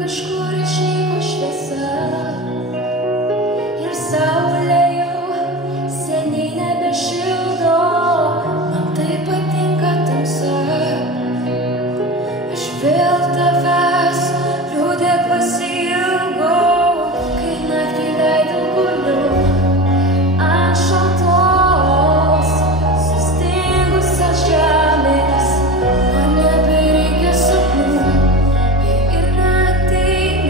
Kažkur išnyko šviesa ir saulė jau seniai nebešildo. Man tai patinka tamsa. Aš vėl tavęs liūdėt pasiilgau, kai naktį leidau guliu ant šaltos sustingusios žemės. Man nebereikia sapnų, jie ir neateina.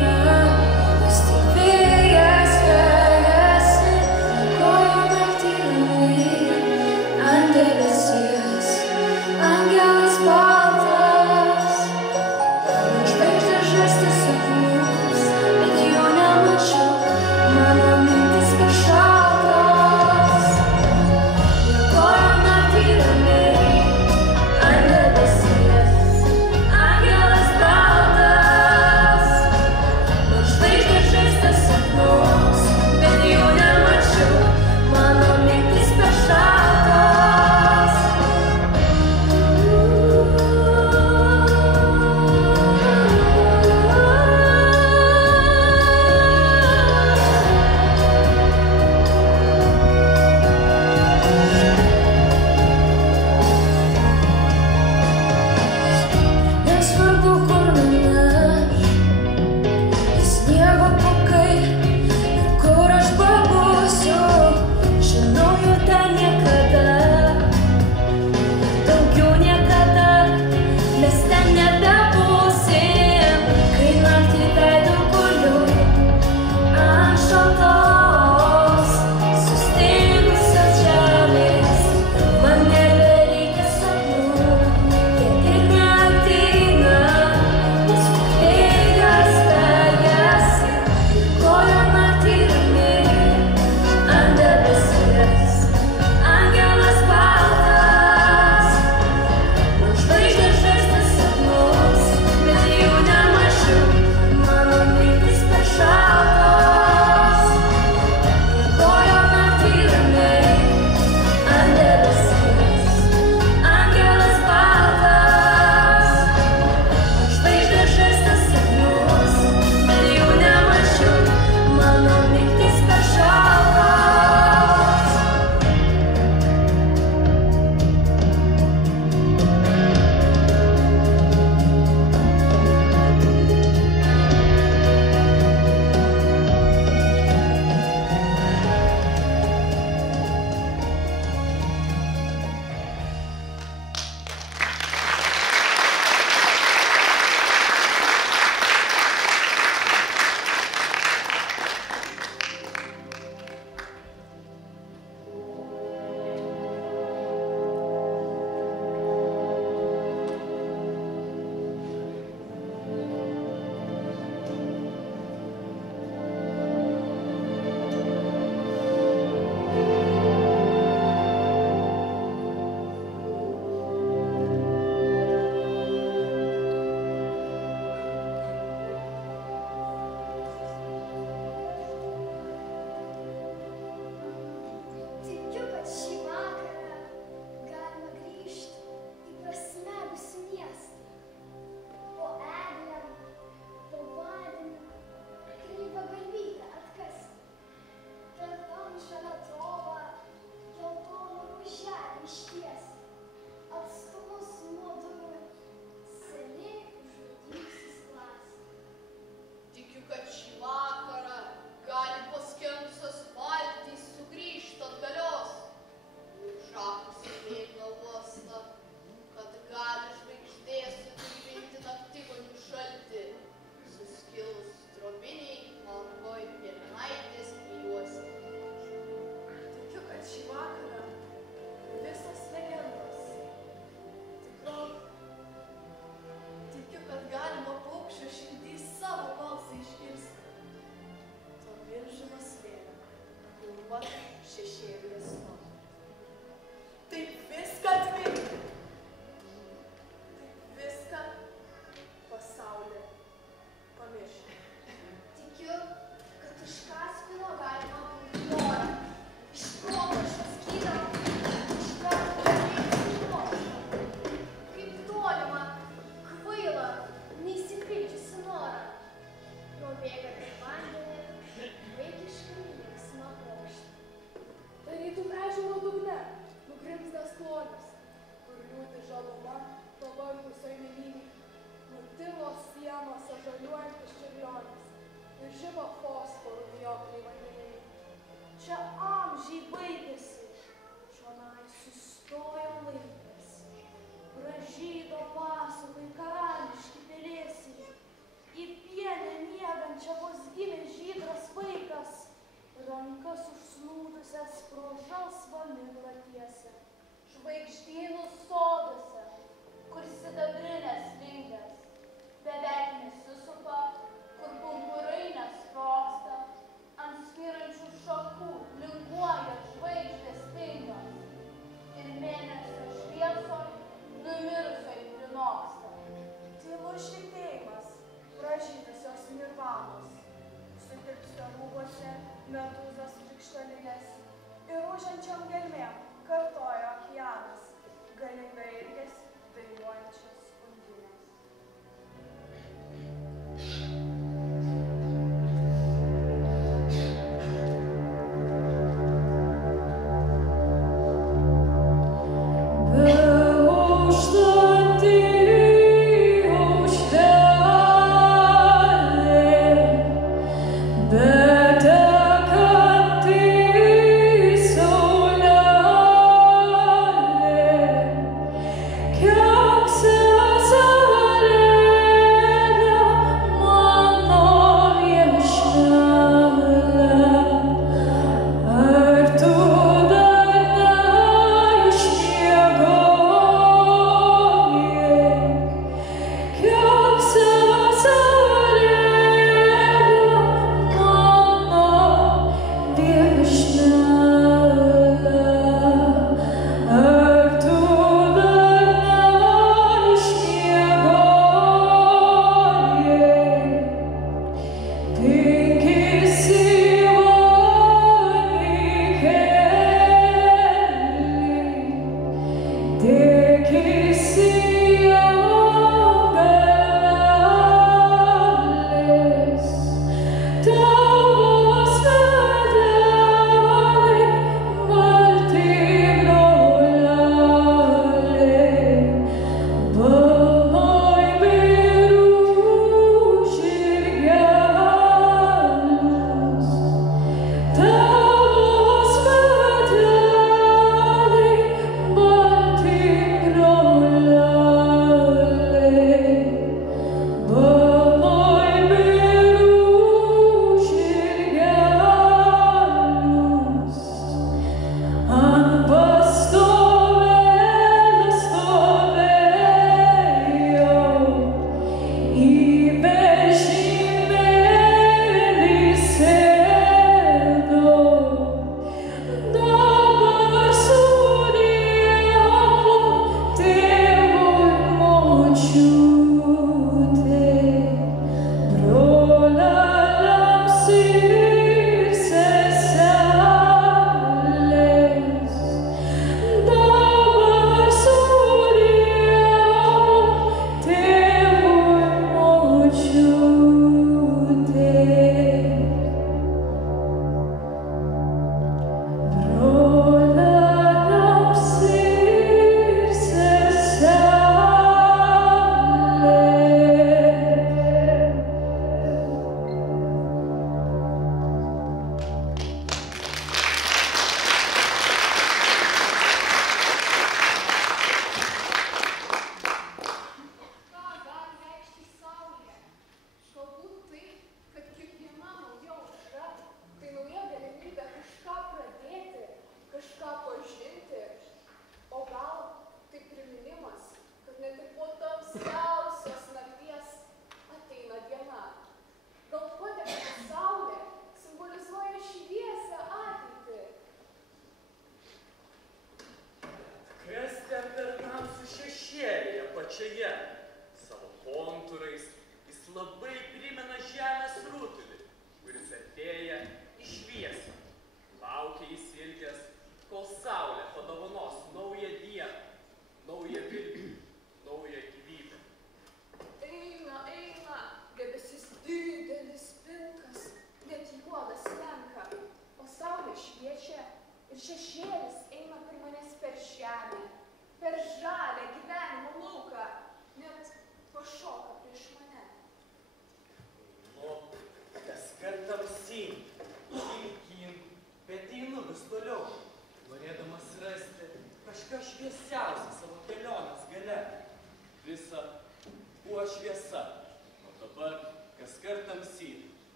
Medūzos krikštolinės ir ūžiančiom gelmėm kartojo okeanas, galingai ilgėsi dainuojančios undinės.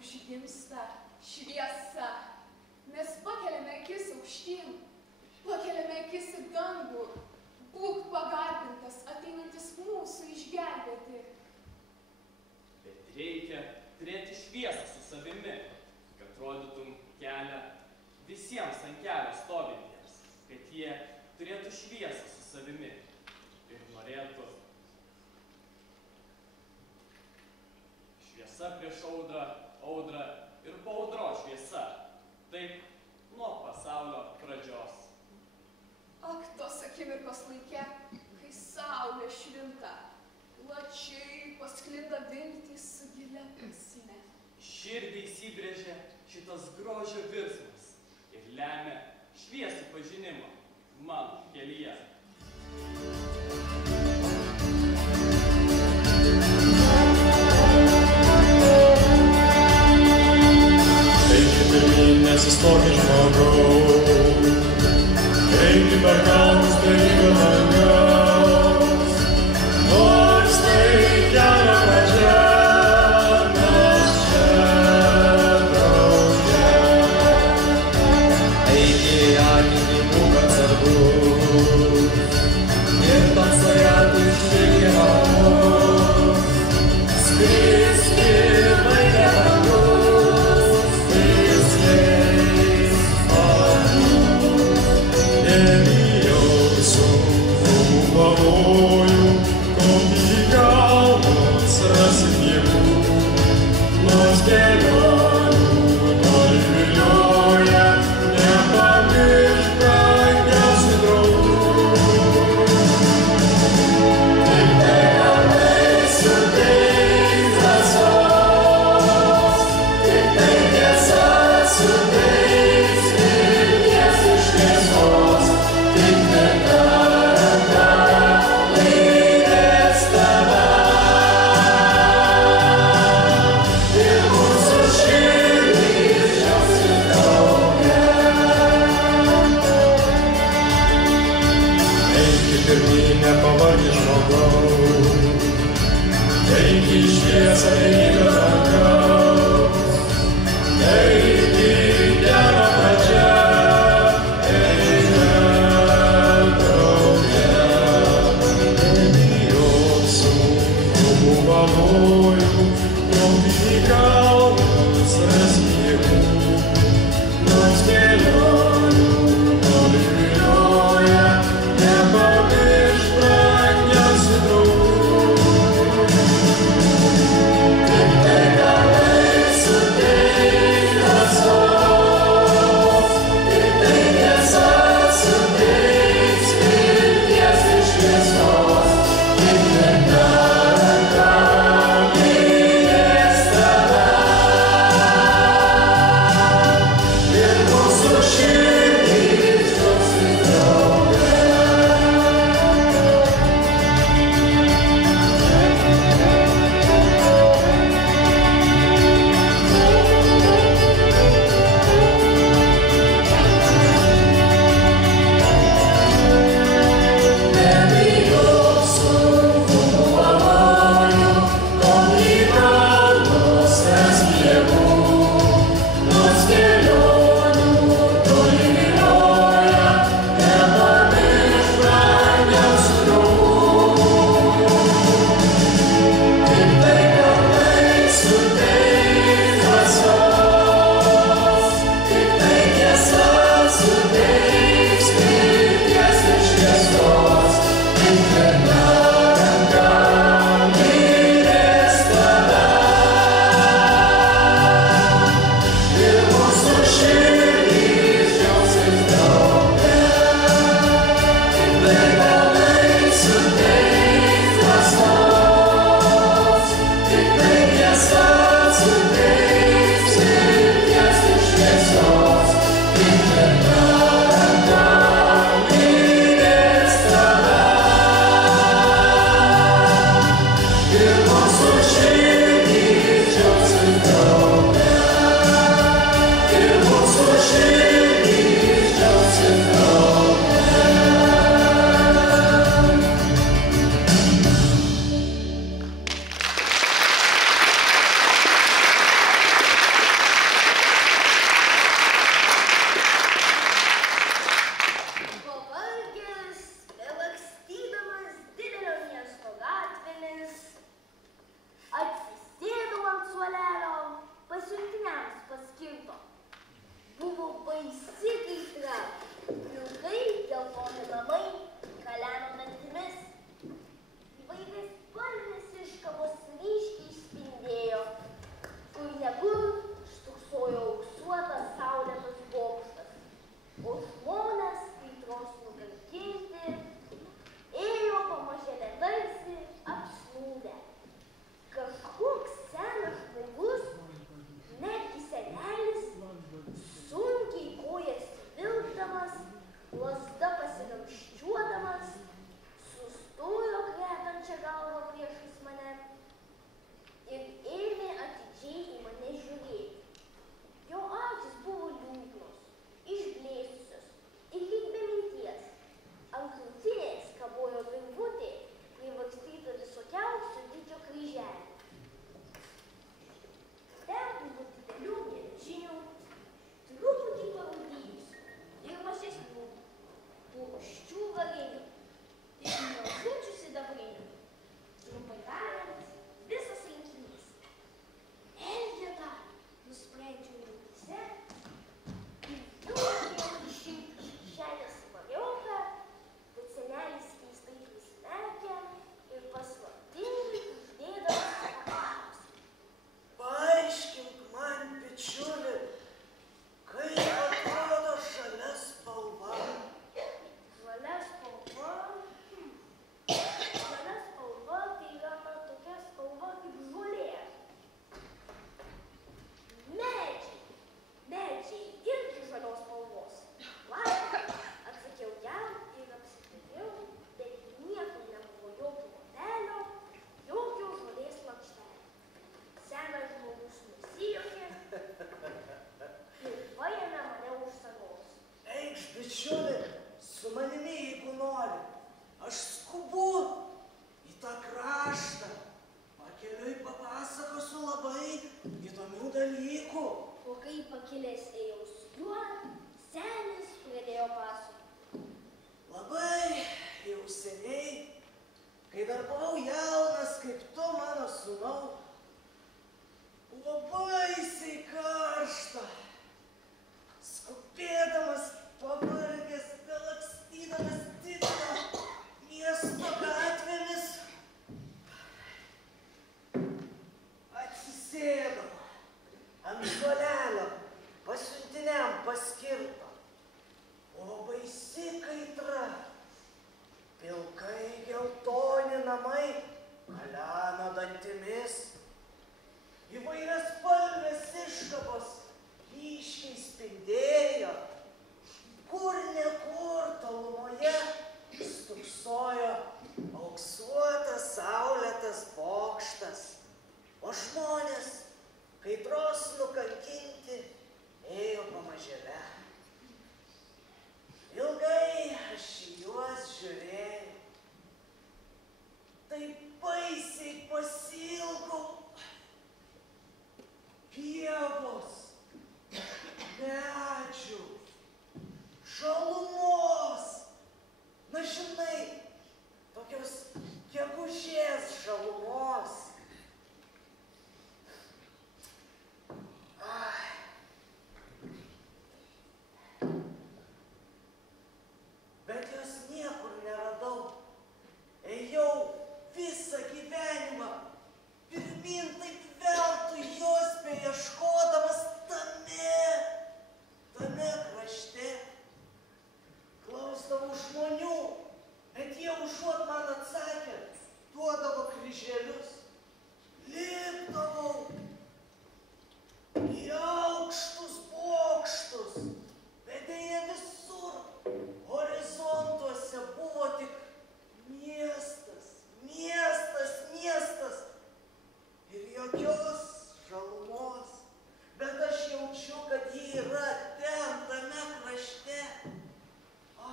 Užgimsta šviesa. Mes pakeliame akis aukštyn, pakeliame akis į dangų. Būk pagarbintas, ateinantis mūsų išgelbėti. Bet reikia turėti šviesą su savimi, kad rodytum kelią visiems ant kelio stovintiems, kad jie turėtų šviesą su savimi ir norėtų šviesa prieš audrą, audrą ir po audros šviesa. Taip nuo pasaulio pradžios. Ak, tos akimirkos laike, kai saulė švinta, plačiai pasklinda viltys su gilia prasme. Širdį įsibrėžia šitas grožio virsmas ir lemia šviesų pažinimą mano kelyje. Eikit pirmyn, nesustokit žmogau, eikit per kalnus, beribio dangaus, nors tai kelio pradžia, mes čia drauge. Eik į ateitį, būk atsargus, ir tamsoje tu išlieki ramus, skrisk ir laikė dangus, skrisk nebijau sunkumų pavojų, kol į kalnus rasit jėgų, nors kelionių toli vilioja, nepamiršk brangiausių draugų. Tik tai kalnai suteiks drąsos, tik tai tiesa suteiks vilties ir šviesos, tik tvirta ranka lydės tave ir mūsų širdys džiaugsis drauge. Eikit pirmyn, nepavargę žmogau, eik į šviesą beribio dangaus, eik į kelio pradžią, eime drauge. Nebijok sunkumų pavojų, kol į kalnus rasit jėgų, nors kelionių toli vilioja, nepamiršk brangiausių draugų. Tik tai bičiuli, su manimi, jeigu nori. Aš skubu į tą kraštą. Pakeliui papasakosiu labai įdomių dalykų. O kai pakilęs ėjau su juo, senis pradėjo pasakoti. Labai jau seniai, kai dar buvau jaunas, kaip tu, mano sūnau, buvo baisiai karšta. Skubėdamas, pavargęs, belakstydamas didelio miesto gatvėmis, atsisėdau ant suolelio pasiuntiniam paskirto. O baisi kaitra, pilkai geltoni namai kaleno dantimis, įvairias spalvės iškabos ryškiai spindėjo, kur ne kur tolumoje stūksojo auksuotas saulėtas bokštas, o žmonės, kaitros nukankinti, ėjo pamažėle. Ilgai aš į juos žiūrėjau, taip baisiai pasiilgau. Pievos, medžių, žalumos, na žinai, tokios gegužės žalumos. Bet jos niekur neradau. Ėjau visą gyvenimą, pirmin taip veltui jos beieškodamas tame krašte. Klausdavau žmonių, bet jie užuot man atsakę, duodavo kryželius. Lipdavau į aukštus bokštus, bet deja visur horizontuose buvo tik miestas, miestas, miestas ir jokios žalumos. Bet aš jaučiu, kad ji yra ten, tame krašte. O,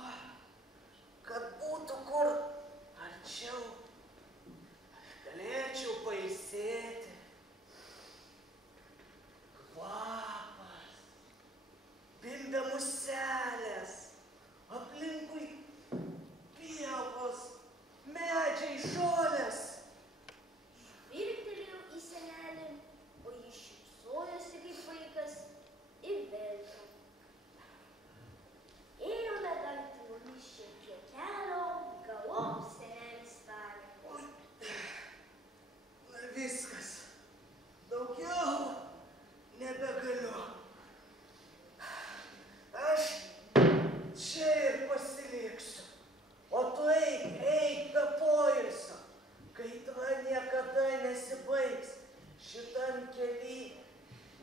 kad būtų kur arčiau, galėčiau pailsėti. Kvapas, bimbė muselės, aplinkui pievos, medžiai, žolės. Žvilgtelėjau į senelį, o jis šypsojosi kaip vaikas ir verkė. Ėjome dar tylomis šiek tiek kelio, galop senelis tarė. Oi, na viskas, daugiau nebegaliu. Aš čia ir pasiliksiu, o tu eik be poilsio. Kaitra niekada nesibaigs. Šitam kely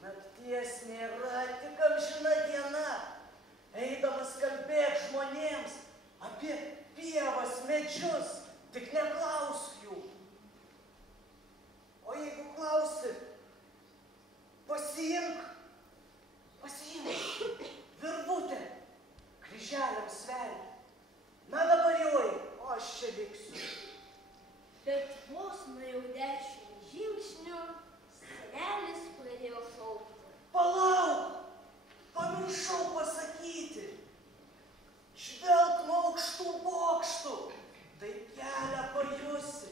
nakties nėra, tik amžina diena. Eidamas kalbėk žmonėms apie pievas, medžius, tik neklausk jų. O jeigu klausi, pasiimk virvutę, kryželiam sverti. Na dabar jau eik, o aš čia liksiu. Bet vos nuėjau 10 žingsnių, senelis pradėjo šaukti. Palauk, pamiršau pasakyti. Žvelk nuo aukštų bokštų, tai kelią pajusi.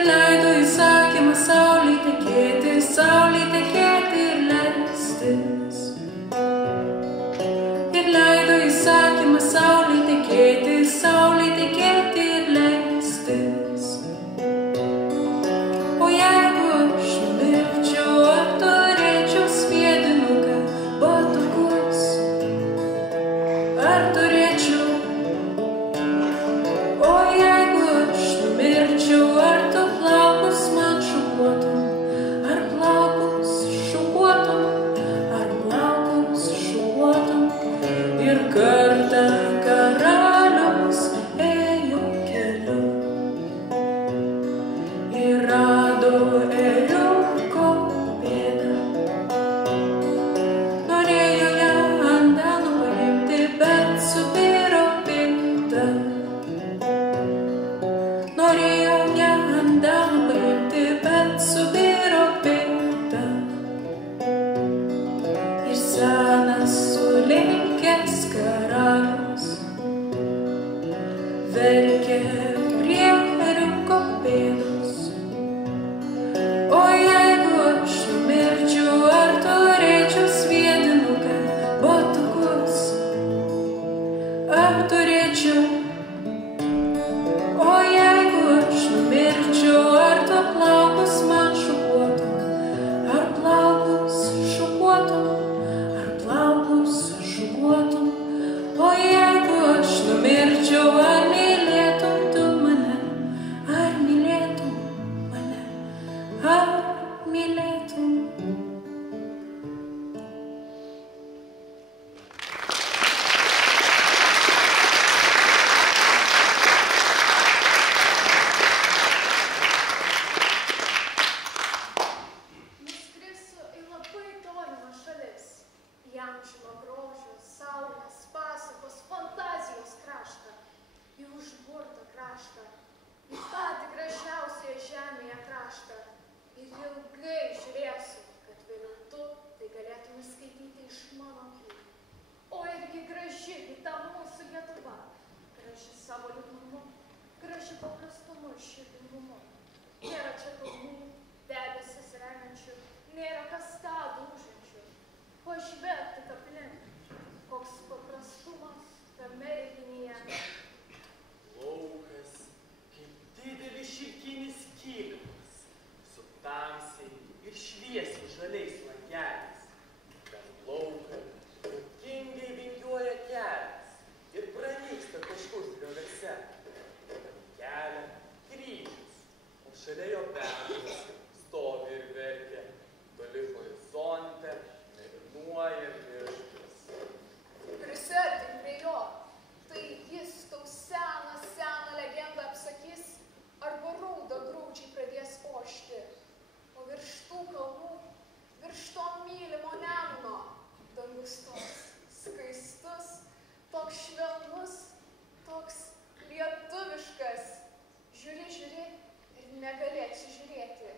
ir leido įsakymą saulei tekėti ir leistis. Ir leido įsakymą saulei tekėti ir leistis. O jeigu aš numirčiau, ar turėčiau sviedinuką, batukus? Ar turėčiau? O jeigu aš numirčiau, ar tu plaukus man šukuotum? Ar plaukus šukuotum? Ar plaukus šukuotum? Ir kartą karalius ėjo keliu ir rado ėriuko pėdą. Norėjo ją ant delno paimti, bet subiro pėda. Norėjo ją ant delno paimti, bet subiro pėda. Ir senas sulinkęs karalius verkė prie ėriuko pėdos. O jeigu aš numirčiau, ar turėčiau sviedinuką, batukus? Ar turėčiau? O jeigu aš numirčiau, ar tu plaukus man šukuotum? Ar plaukus šukuotum? Ar plaukus šukuotum? O jeigu aš numirčiau, ar mylėtum tu mane? Ar mylėtum mane? Ar mylėtum? Nuskrisiu į labai tolimą šalis, į amžino grožio, saulės, pasakos, fantazijos kraštą, į užburtą kraštą, į patį gražiausią žemėje kraštą. Ir ilgai žiūrėsiu, kad vėliau tu tai galėtum skaityti iš mano akių. O irgi graži į tą mūsų Lietuva, graži savo liūdnumu, graži paprastumu ir širdingumu. Nėra čia kalnų, debesis remiančių, nėra kastadų užančių. Pažvelk tik aplink, koks paprastumas tame reginyje. Laukas kaip didelis šilkinis kilimas, su tamsiai ir šviesiai žaliais langeliais. Per lauką turtingai vingiuoja kelias ir pranyksta kažkur grioviuose. Per kelią kryžius, o šalia jo beržas stovi ir verkia. Toli horizonte mėlynuoja miškas. Prisiartink prie jo, tai jis tau seną legendą apsakys, arba raudą graudžiai pradės ošti. O virš tų kalnų, virš to mylimo Nemuno, dangus toks skaistus, toks švelnus, toks lietuviškas. Žiūri ir negali atsižiūrėti.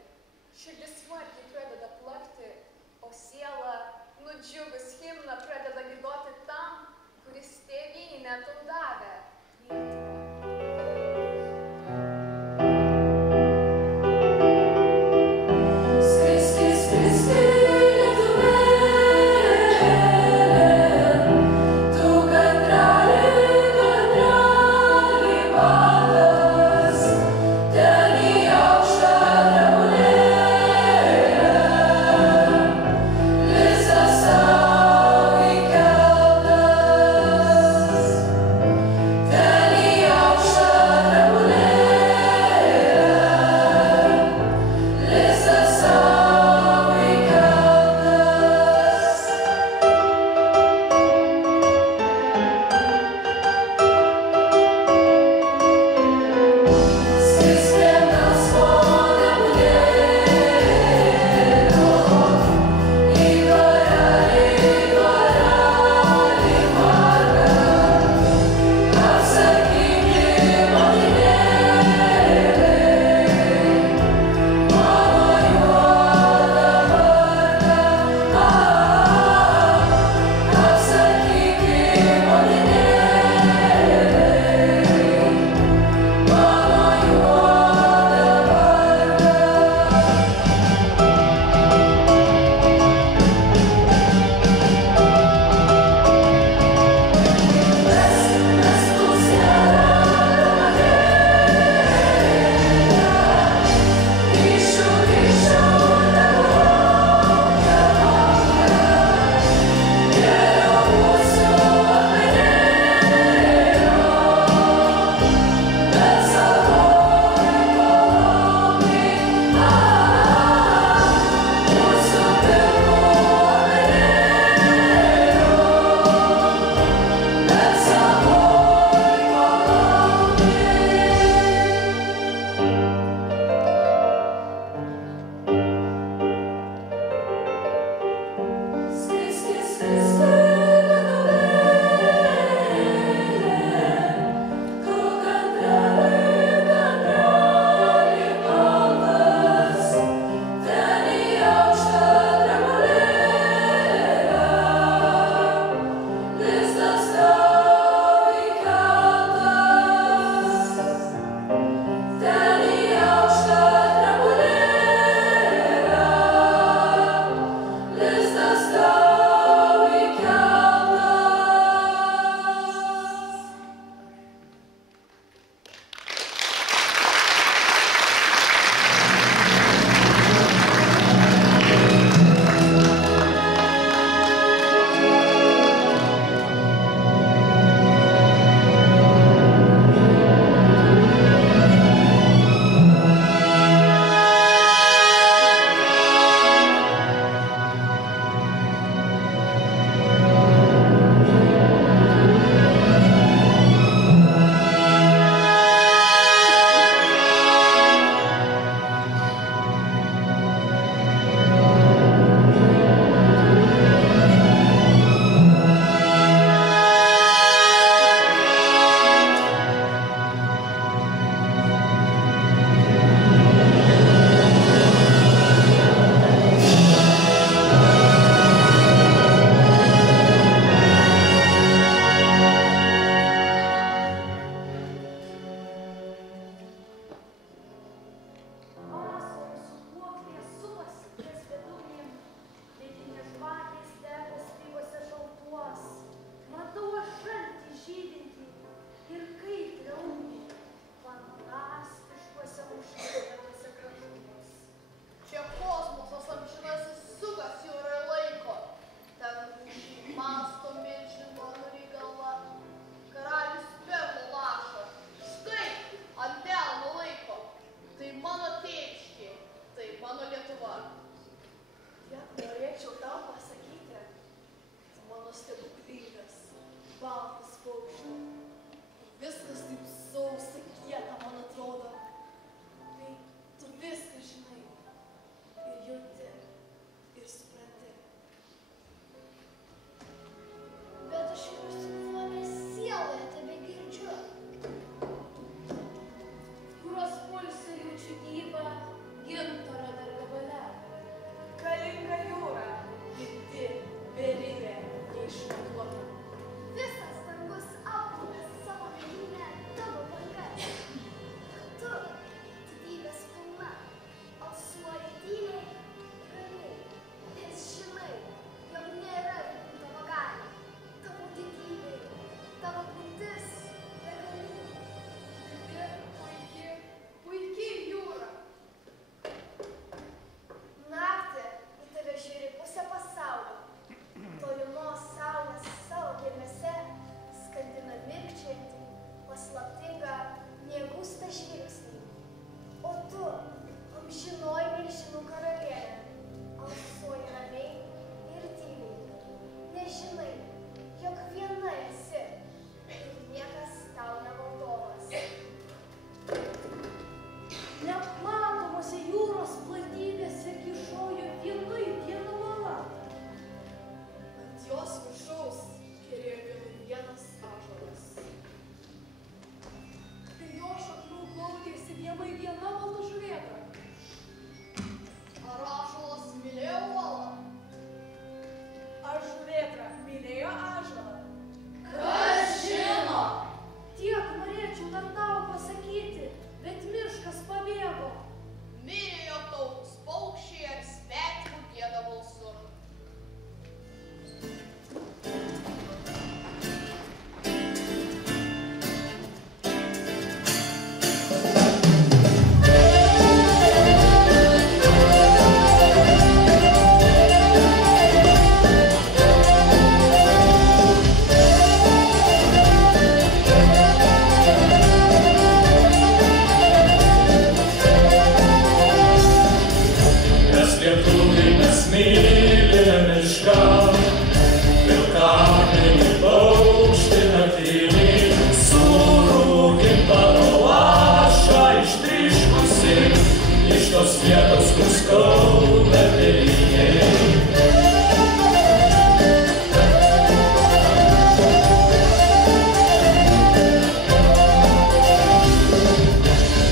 tos vietos, kur skauda tėvynė.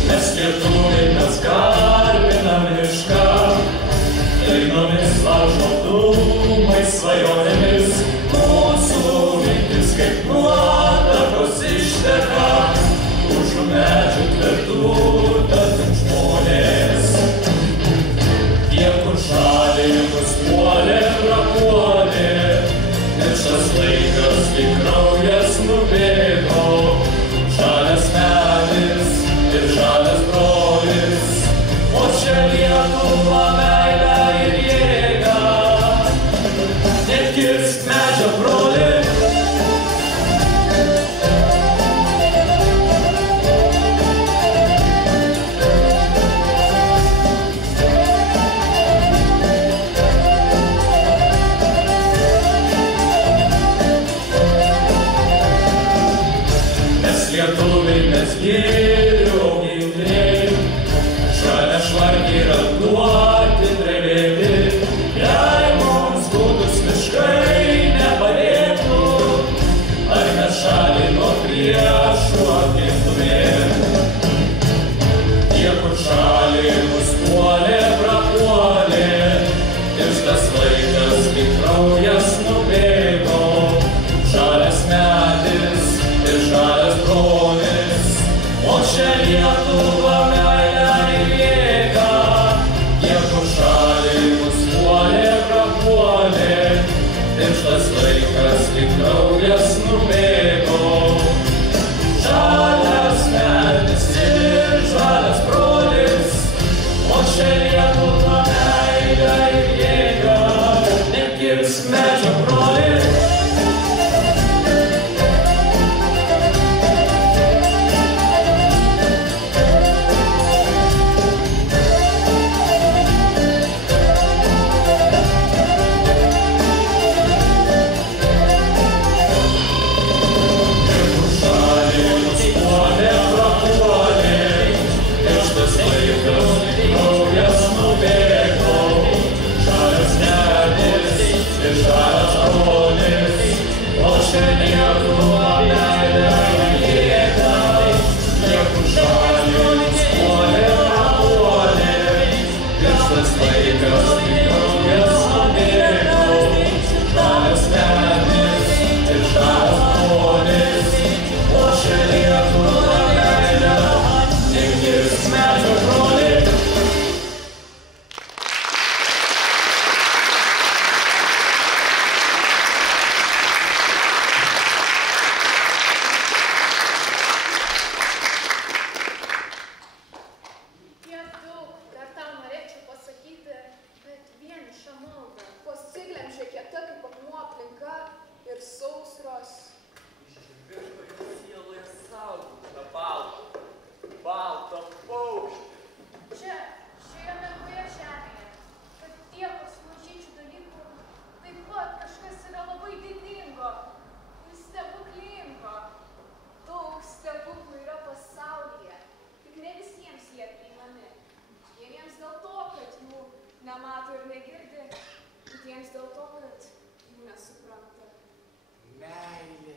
Mes lietuviai, mes garbinam mišką, dainomis laužom dūmais svajonėmis, mūsų mintis kaip nuotakos išteka, už medžių tvirtų tartum žmonės. Tie, kur šaliai mus puolė, prapuolė, ir šias laikas, kai kraujas nubėgo, žalias medis ir žalias brolis, o čia Lietuva meilę ir jėgą. Nekirsk medžio, broli. Lietuviai mes gėrių gimtiniai, šalia švarkiai ir atduoti drevėti, jei mums gūdus miškai nepadėtų, ar mes šalį nuo priešų apgintumėm. Tie, kur šalį mus puolė, prapuolė, ir šitas laikas, kai kraujas nubėgo, žalias medis ir žalias brolis, o čia Lietuva meilę ir jėgą. Tie, kur šaliai mus puolė, prapuolė, ir šitas laikas, kai kraujas nubėgo, žalias medis ir žalias brolis, o čia Lietuva meilę ir jėgą. Nekirsk medžio, broli. Nemato ir negirdi, kitiems dėl to, kad jų nesupranta. Meilė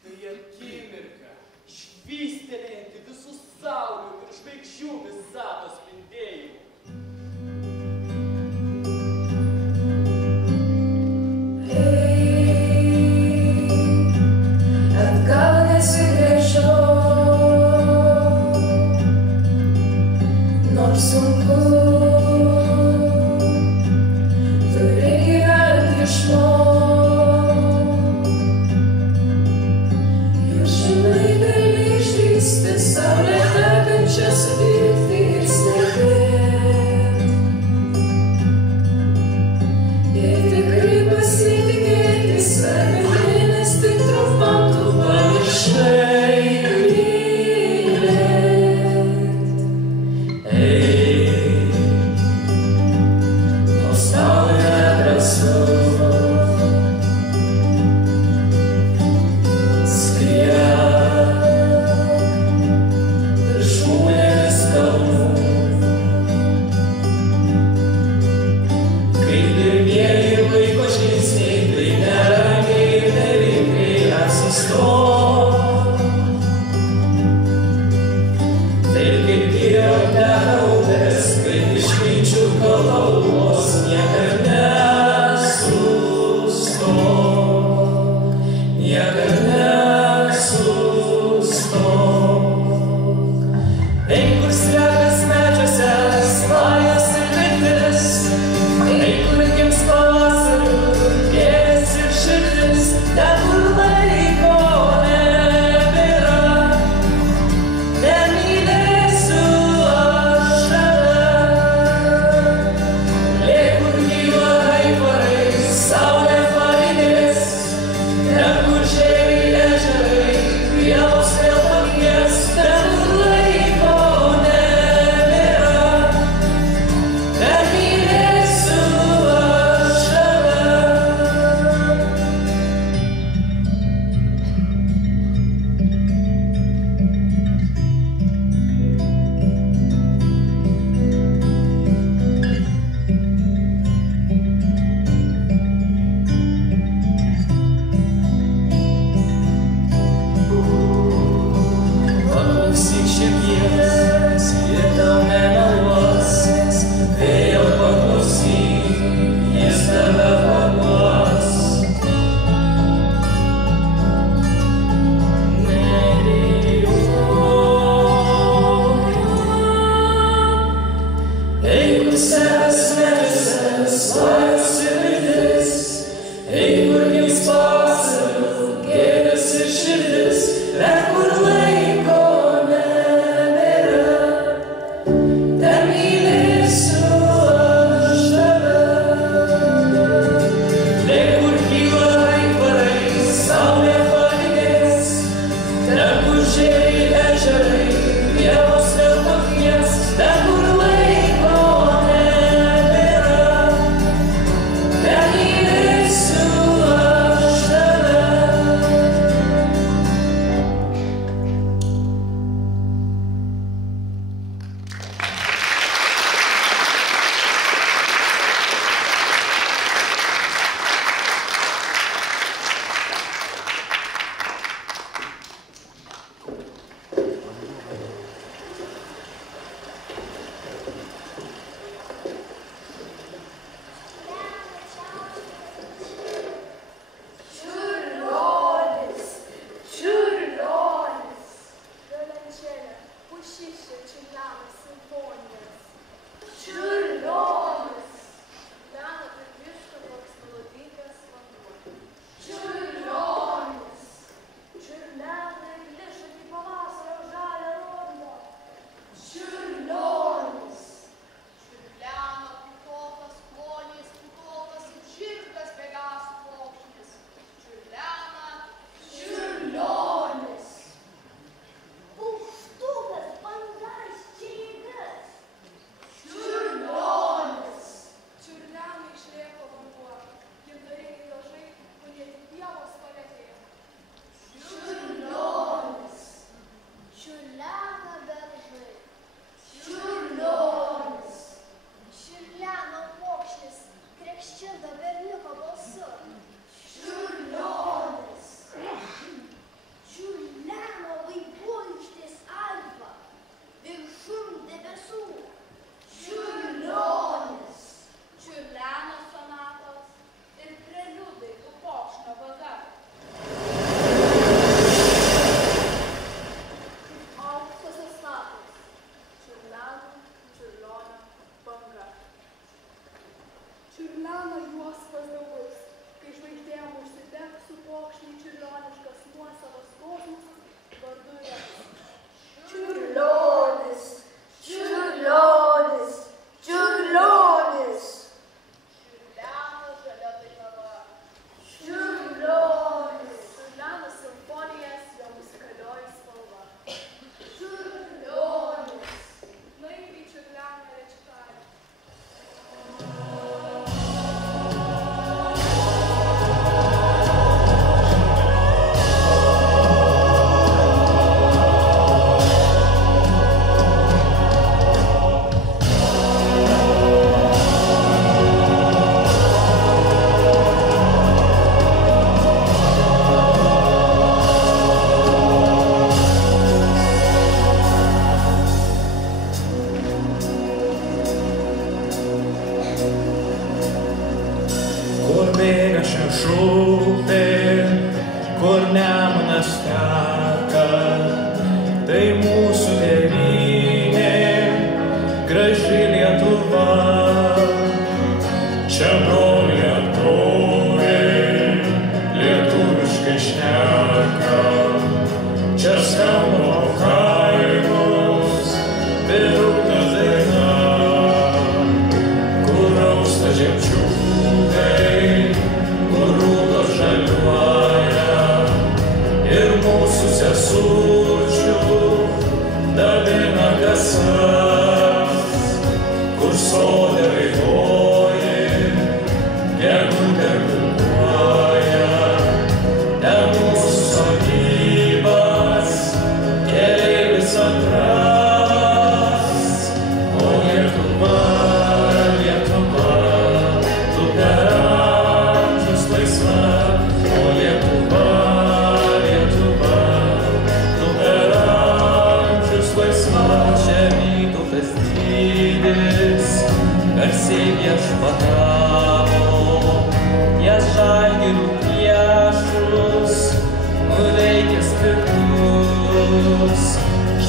tai akimirka, švystelėjanti visų saulių ir žvaigždžių visatos spindėjimų. Atgal nesigrįžau, nors sunku. Hey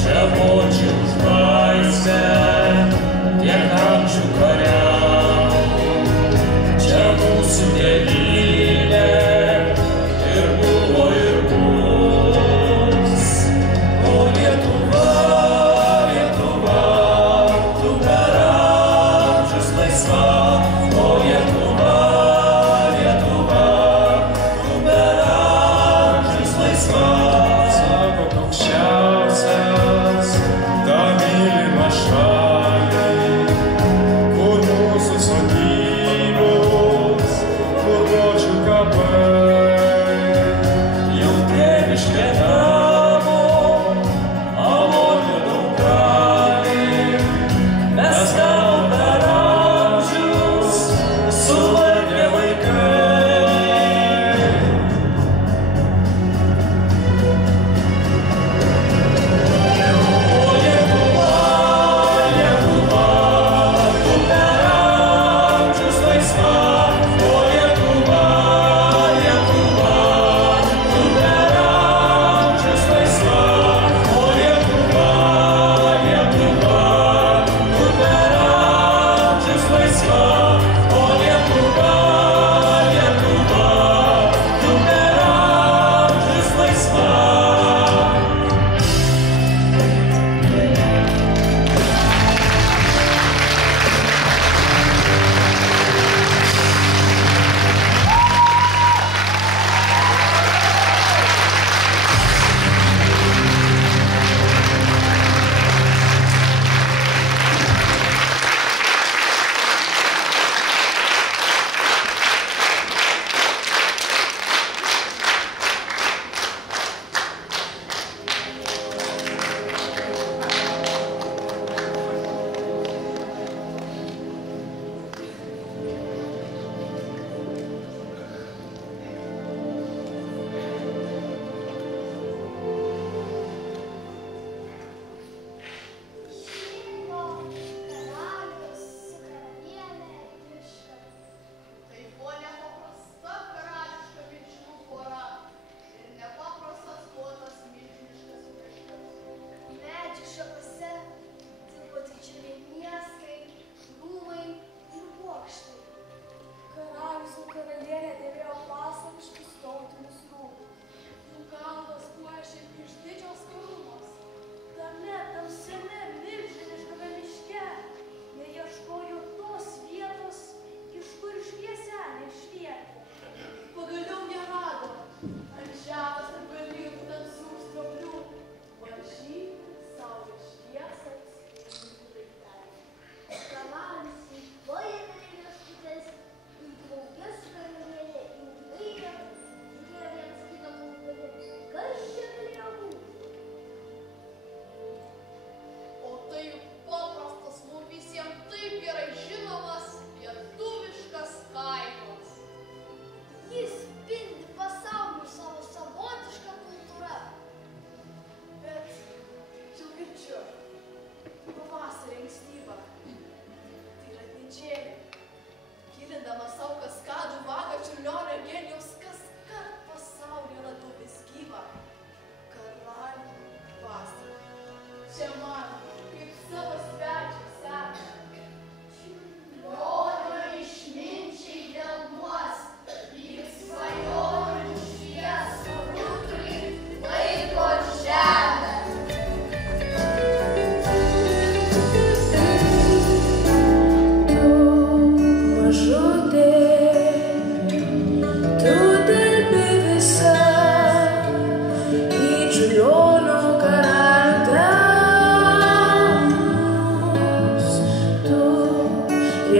Čia bočių už laisvę, tiek amžių kare.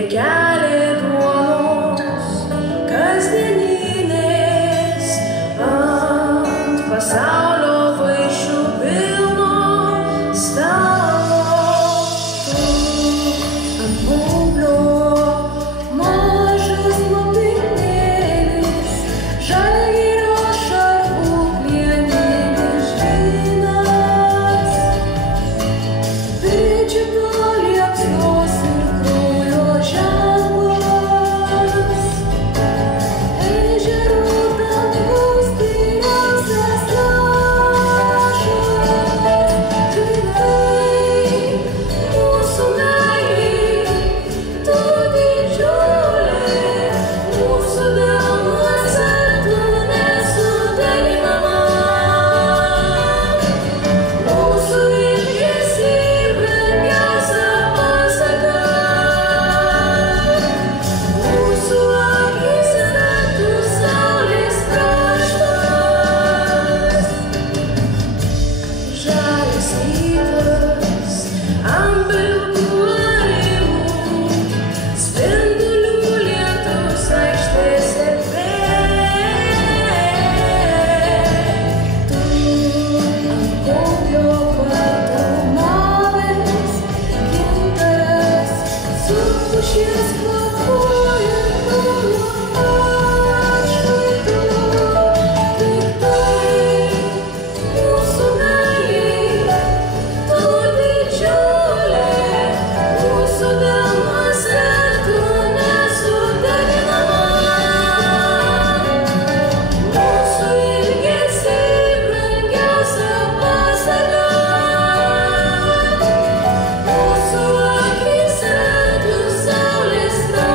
riekelė duonos kasdieninės ant pasaulio vaišių pilno stalo. Tu ant gaublio mažas lopinėlis, žalgirio šarvų plieninis žvynas, pirčiupio liepsnos ir kraujo ženklas, ežerų dangaus tyriausias lašas. Tikrai mūsų meilė, tu didžiulė, mūsų delnuose tu nesudalinama. Mūsų ilgesiai brangiausia pasaka, mūsų akyse tu saulės kraštas. Žalias rytas ant pilkų arimų, spindulių lietus aikštės erdvėj. Tu ant gaublio patarnavęs, gintaras su pušies kvėpuojančiu atšvaitu. Tiktai mūsų meilė, tu didžiulė, mūsų delnuose tu nesudalinama. Mūsų ilgesiai brangiausia pasaka, mūsų akyse tu saulės kraštas.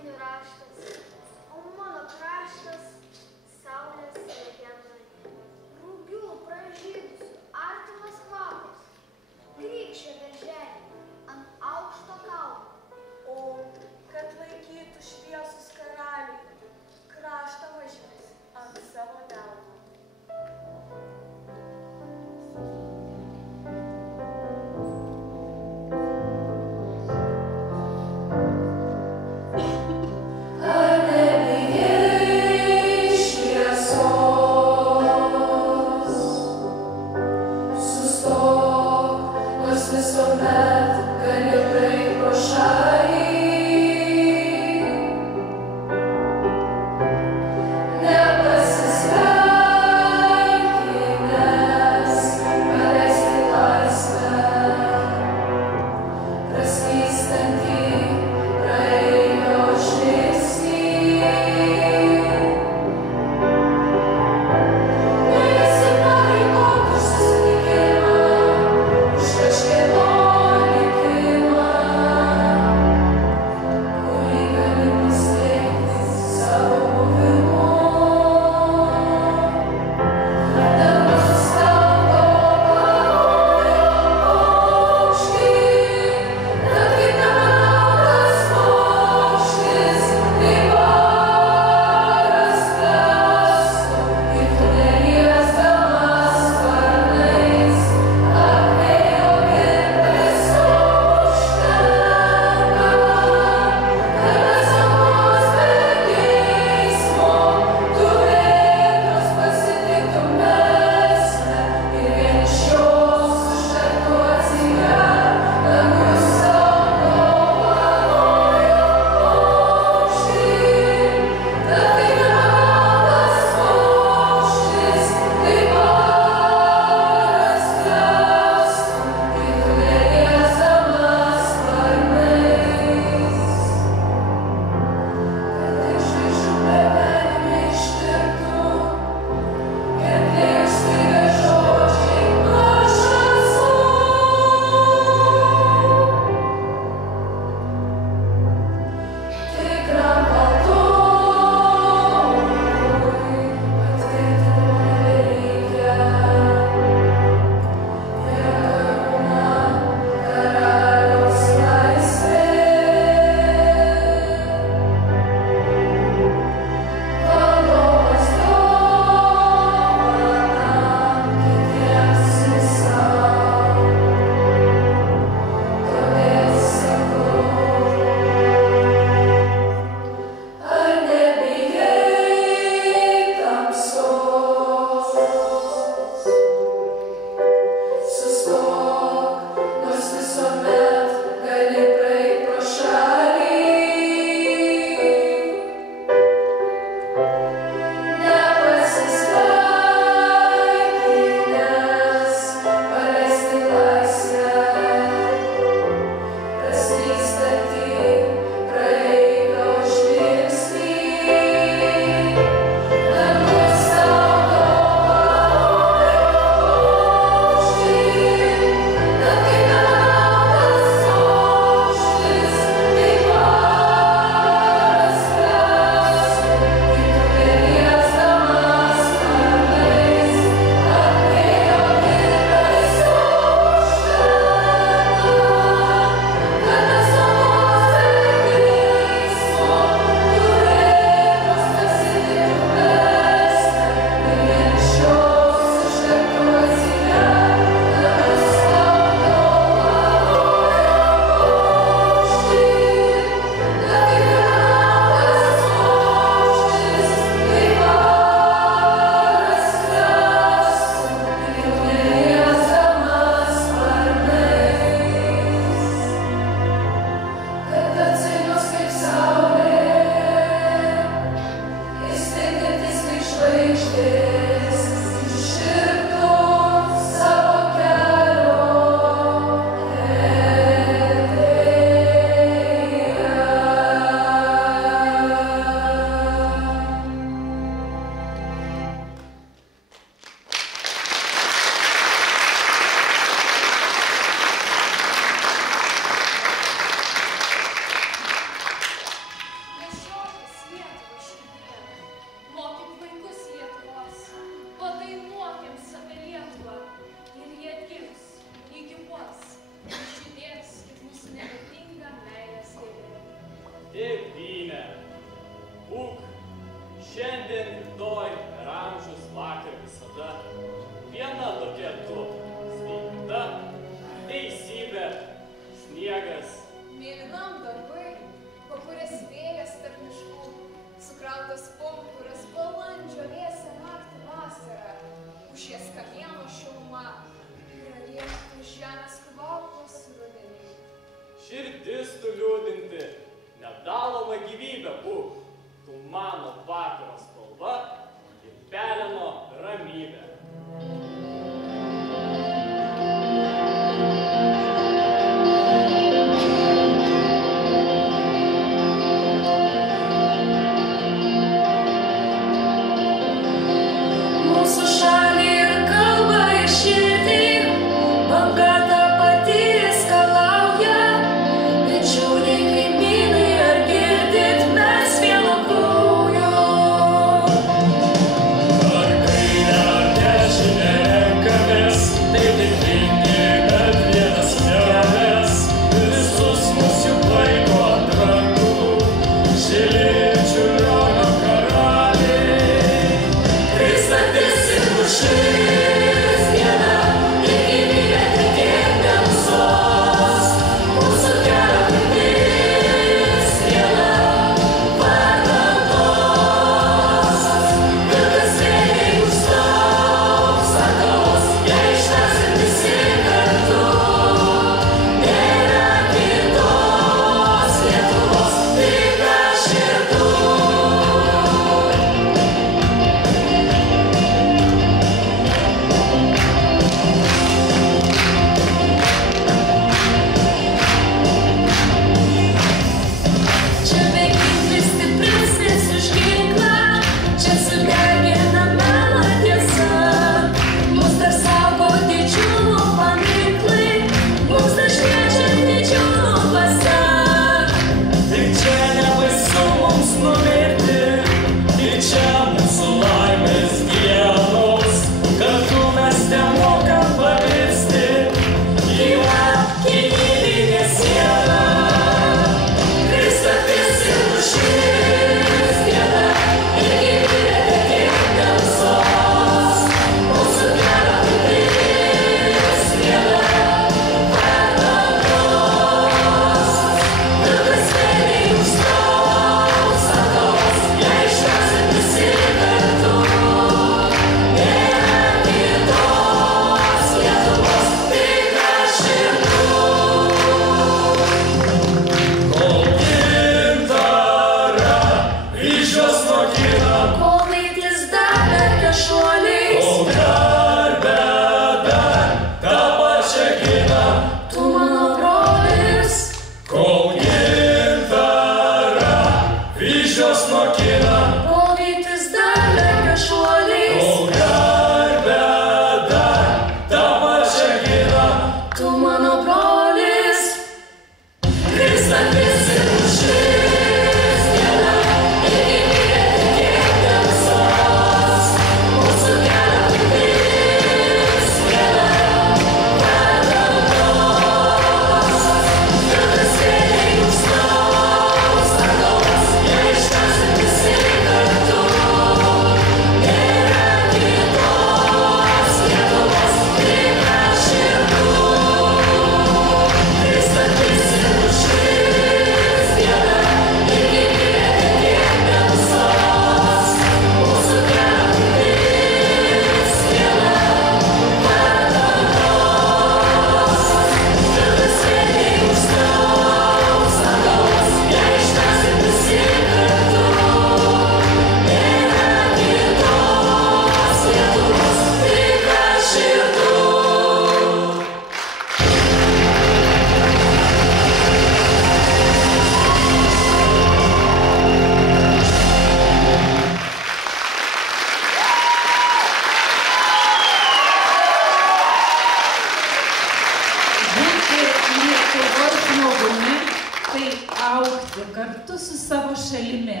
augti kartu su savo šalimi,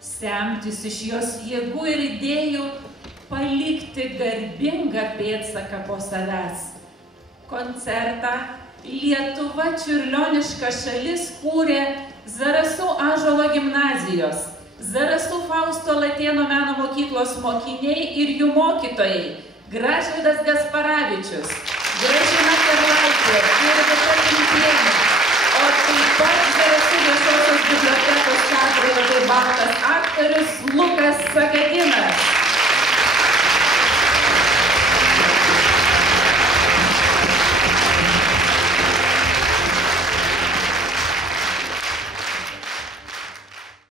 semtis iš jos jėgų ir idėjų, palikti garbingą pėdsaką po savęs. Koncertą Lietuva čiurlioniška šalis kūrė Zarasų Ąžuolo gimnazijos, Zarasų Fausto Latėno meno mokyklos mokiniai ir jų mokytojai Gražvydas Gasparavičius, Gražina Karlaitė ir Vita Klimpienė, o taip pat Zarasų viešosios bibliotekos teatro labai baltas aktorius Lukas Sagadėnas.